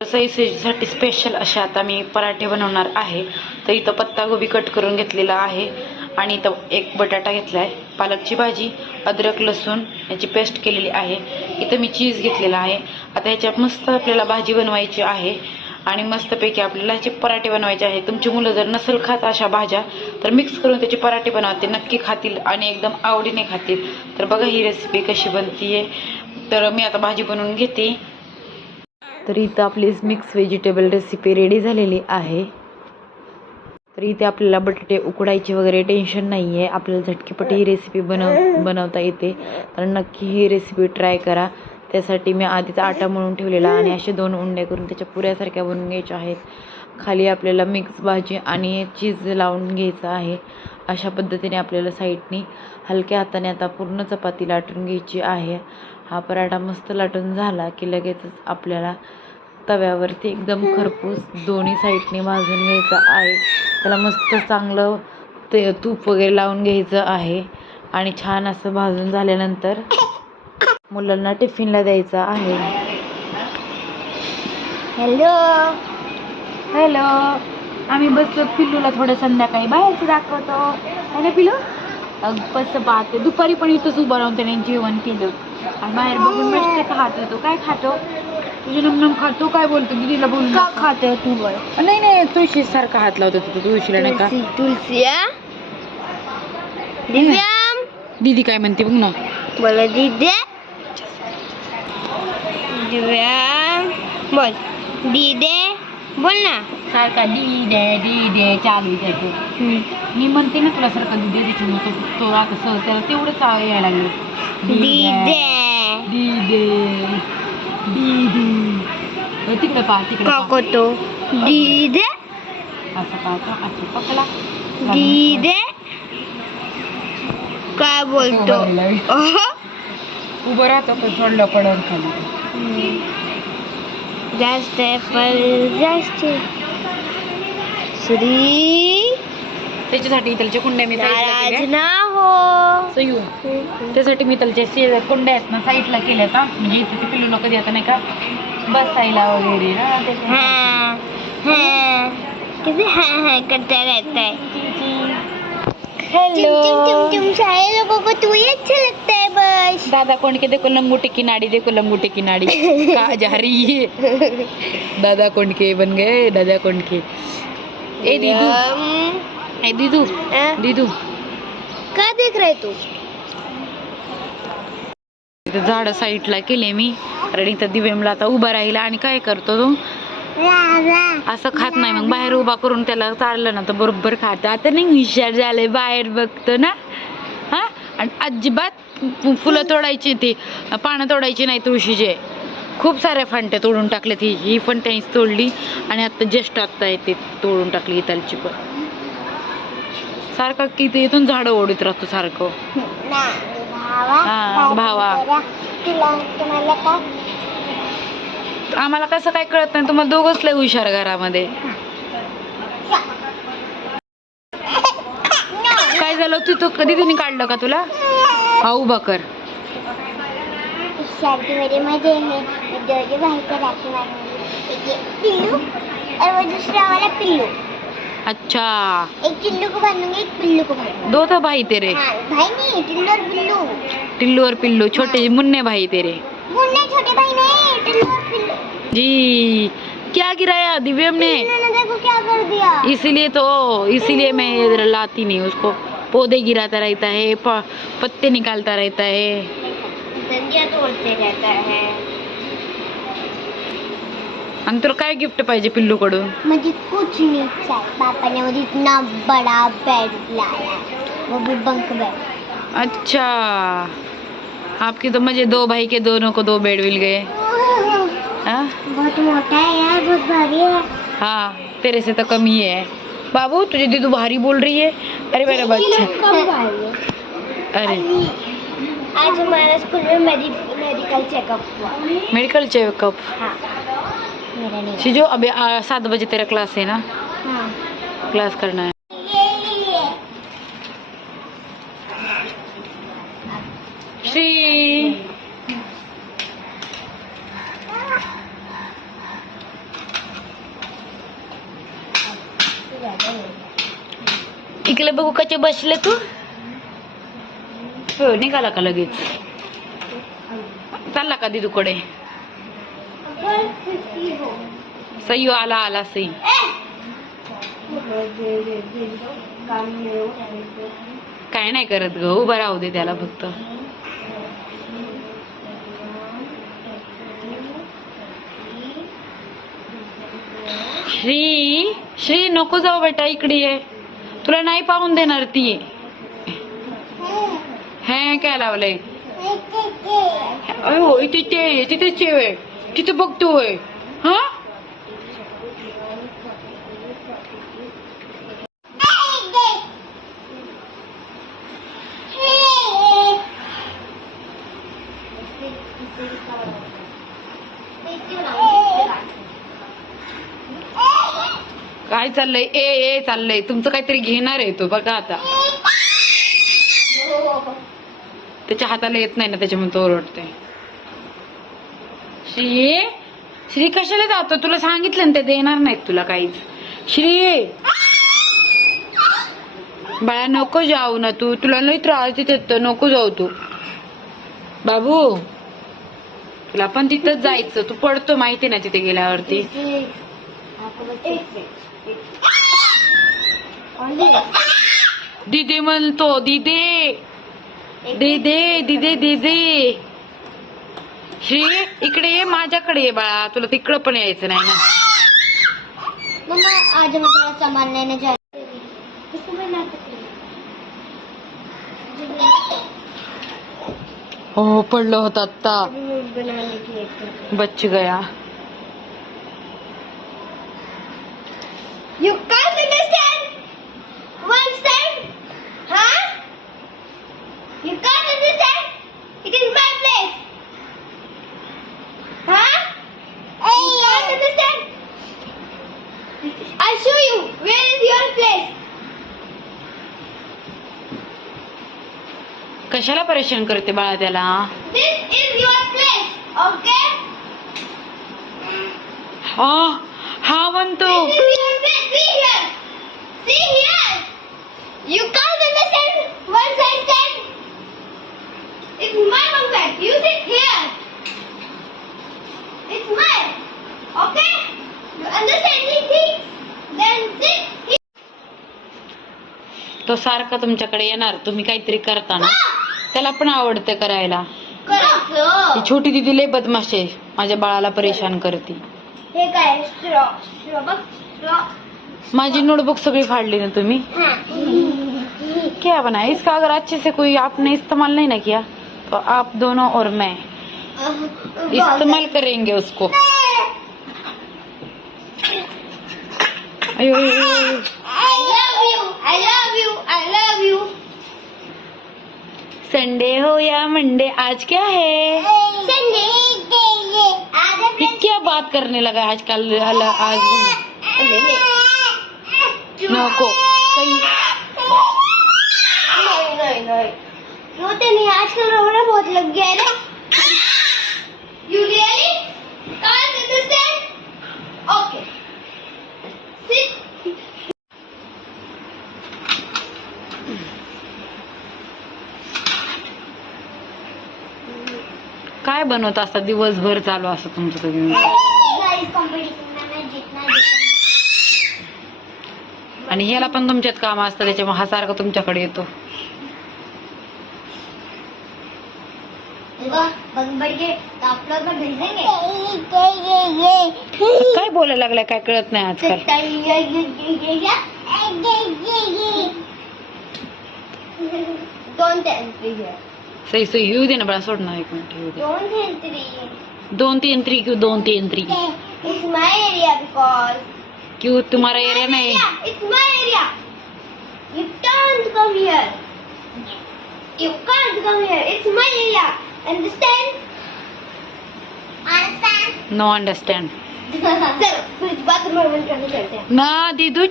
सईसाठी special अशा आता मी पराठे बनवणार आहे. तर इथं पत्तागोबी कट करून घेतलेला आहे. आणि इथं एक बटाटा घेतला आहे पालकची भाजी अद्रक लसूण याची पेस्ट केलेली आहे. इथं मी चीज घेतलेला आहे. आता ह्याच्यात मस्त आपल्याला भाजी बनवायची आहे. आणि मस्तपैकी आपल्याला ह्याचे पराठे बनवायचे आहे. तुमची मुलं जर नसेल खात अशा भाज्या तर मिक्स करून त्याचे पराठे बनवा. ते नक्की खातील आणि एकदम आवडीने खातील. तर बघा ही रेसिपी कशी बनतीये. तर मी आता भाजी बनवून घेते. तर इथं आपली मिक्स व्हेजिटेबल रेसिपी रेडी झालेली आहे. तर इथे आपल्याला बटाटे उकडायचे वगैरे टेन्शन नाही आहे आपल्याला झटकीपटी ही रेसिपी बनव बनवता येते. तर नक्की ही रेसिपी ट्राय करा. त्यासाठी मी आधीच आटा मळून ठेवलेला आणि असे दोन उंडे करून त्याच्या पुऱ्यासारख्या बनवून घ्यायच्या आहेत. खाली आपल्याला मिक्स भाजी आणि चीज लावून घ्यायचं आहे. अशा पद्धतीने आपल्याला साईडनी हलक्या हाताने आता पूर्ण चपाती लाटून घ्यायची आहे. हा पराठा मस्त लाटून झाला की लगेचच आपल्याला तव्यावरती एकदम खरपूस दोन्ही साईडने भाजून घ्यायचं आहे. त्याला मस्त चांगलं ते तूप वगैरे लावून घ्यायचं आहे. आणि छान असं भाजून झाल्यानंतर मुलांना टिफिनला द्यायचं आहे. हॅलो. हॅलो. आम्ही बसलो पिल्लूला थोडं संध्याकाळी बाहेरचं दाखवतो. है ना अग कसं पाहते. दुपारी पण इथंच उभं राहून त्याने जेवण केलं. आणि बाहेर बघून मस्त खात होतो. काय खातो? तुझे नमनम खातो? काय बोलतो? दिदीला बोलून. खाते तू बरं? नाही नाही तुळशी सारखा हात लावतो तू तुळशीला नाही का? तुलसी दीदी काय म्हणते बघ ना. बोला दिदे. दिव्याम बोल. दिदे. बोल ना. सारखा डी डे डी डे चालू आहे त्याचं. मी म्हणते ना तुला सारखा दिदी त्याच्यामुळे तो तो आता सहज त्याला तेवढंच आ- यायला लागलं. दिदे दीदे दीदी अ, तिकडे पहा तिकडे पहा. करतो दिदे असं पाहतो असं पकडला दिदे काय बोलतो? अह. उभं राहतो पण सोडलं पडून खाली. जास्त पण जास्त. श्री त्याच्यासाठी इथलच्या कुंड्या मी नाराज. ना हो. त्यासाठी मी शे कुंड्या आहेत ना साईडला केल्या का म्हणजे इथे ते पिल्लू कधी आता नाही का? बसायला वगैरे ना. हाँ हाँ. कैसे हाँ हाँ करता रहता है हेलो सारे लोगों को तू ही अच्छा लगता है बस. दादा कोण के देखो लंगूटे की नाड़ी देखो लंगूटे की नाड़ी कहा जा रही है? दादा कोण के बन गए? दादा कोण के? ए दीदू. ए दीदू? दीदू. क्या देख रहे तू? झाडं साईडला केले मी. कारण इथं दिव्यामला आता उभा राहिला आणि काय करतो तो? असं खात नाही. मग बाहेर उभा करून त्याला चाललं ना तर बरोबर खात. आता नाही हुशार झालंय बाहेर बघतो ना. हा? आणि अजिबात फुलं तोडायची ती. पानं तोडायची नाही तुळशीचे. खूप साऱ्या फांट्या तोडून टाकल्यात ही. ही पण त्यांनीच तोडली. आणि आता जस्ट आत्ता येते तोडून टाकली इथलची पण. सारखं किती इथून झाडं ओढीत राहतो सारखं. हा, भावा. आम्हाला कसं काय कळत नाही तुम्हाला दोघंच लय हुशार घरामध्ये. काय झालं? तू तो कधी तिने काढलं का तुला? हा उभा कर. अच्छा. एक टिल्लू को बांधूंगी एक पिल्लू को बांधूंगी दो तो भाई तेरे. हाँ भाई नहीं टिल्लू और पिल्लू. टिल्लू और पिल्लू छोटे मुन्ने भाई तेरे. छोटे भाई पिल्लू जी क्या गिराया दिव्यम ने देखो क्या कर दिया? इसीलिए तो इसीलिए मैं इधर लाती नहीं उसको। पौधे गिराता रहता है पत्ते निकालता रहता है। दंडिया तोड़ते रहता है। आणि तुला काय गिफ्ट पाहिजे पिल्लूकडून? मुझे कुछ नहीं चाहिए। पापा ने मुझे इतना बड़ा बेड लाया। वो भी बंक बेड अच्छा। आपकी तो मज़े दो भाई के दोनों को दो बेड मिल गए। हाँ? बहुत मोटा है यार बहुत भारी है। हाँ तेरे से तो कम ही है। बाबू तुझे दीदू भारी बोल रही है? अरे मेरा बच्चा। अरे। आज हमारे स्कूल में मेडिकल चेकअप हुआ। Medical checkup? हाँ। मेरा नहीं शिजो अभी सात बजे तेरा क्लास है ना? हाँ। क्लास करना है। श्री इकडे बघू कसे बसले तू? हो, निघाला का लगेच? चालला का दिदूकडे सय्यू आला आला सई. काय नाही करत ग उभं राहू दे त्याला फक्त. श्री श्री नको जाऊ बेटा इकडे ये. तुला नाही पाहून देणार ती. हे काय लावलंय? तिथे तिथे बघतोय हा? चाललंय? ए ए चाललंय. तुमचं काहीतरी घेणार आहे तो. बघा आता. त्याच्या हाताला येत नाही ना त्याच्यामुळे तो ओरडते श्री श्री कशाला जातो? तुला सांगितलं ना ते देणार नाहीत तुला काहीच. श्री! बाळा नको जाऊ ना तू. तुला लई त्रास देत नको जाऊ तू. बाबू तुला पण तिथंच जायचं. तू पडतो माहिती ना तिथे गेल्यावरती. दिदे म्हणतो दिदे. दिदे दिदे दिदे. श्री इकडे ये माझ्याकडे ये बाळा. तुला तिकडं पण यायचं नाही ना. मम्मा आज मैं थोड़ा सामान लेने जा रही हूँ हो पडलो होता आत्ता. हूँ बनाने की एक. बच गया. You can't understand? One time? Huh? You can't understand? It is my place. Huh? You can't understand? I'll show you. Where is your place? कशाला परेशान करते बाळा त्याला This is your place. Okay? हा हा म्हणतो तो सारखा तुमच्याकडे येणार. तुम्ही काहीतरी करताना त्याला पण आवडते करायला. छोटी दिदी लय बदमाश आहे. माझ्या बाळाला परेशान करते. हे काय स्ट्रॉ स्ट्रॉ बघ स्ट्रॉ माझी नोटबुक सगळी फाड़ली ना तुम्ही? क्या बना है? इसका अगर अच्छे से कोई आपने इस्तेमाल नहीं ना किया तो आप दोनों और मैं इस्तेमाल करेंगे उसको। अयो. संडे हो या मंडे आज क्या है? संडे ये क्या बात करने लगा है आजकल आज को सही रोते नहीं आजकल रोना बहुत लग गया है ना ओके सिट काय बनवत असता? दिवसभर चालू असं तुमचं तुम्ही आणि ह्याला पण तुमच्यात काम असतं त्याच्यामुळे हा सारखा तुमच्याकडे येतो. काय बोलायला लागलाय? काय कळत नाही आजकाल. सही सही येऊ दे ना बळा सोड ना एक मिनिट येऊ दे Don't entry. दोन तीन त्री क्यू दोन तीन three It's my area because. क्यू तुम्हारा एरिया नाही Yeah, it's my area. You can't come here. You can't come here. It's my area. Understand? Understand? No understand चलो फिर बाथरूम में बंद करने चलते हैं ना दीदू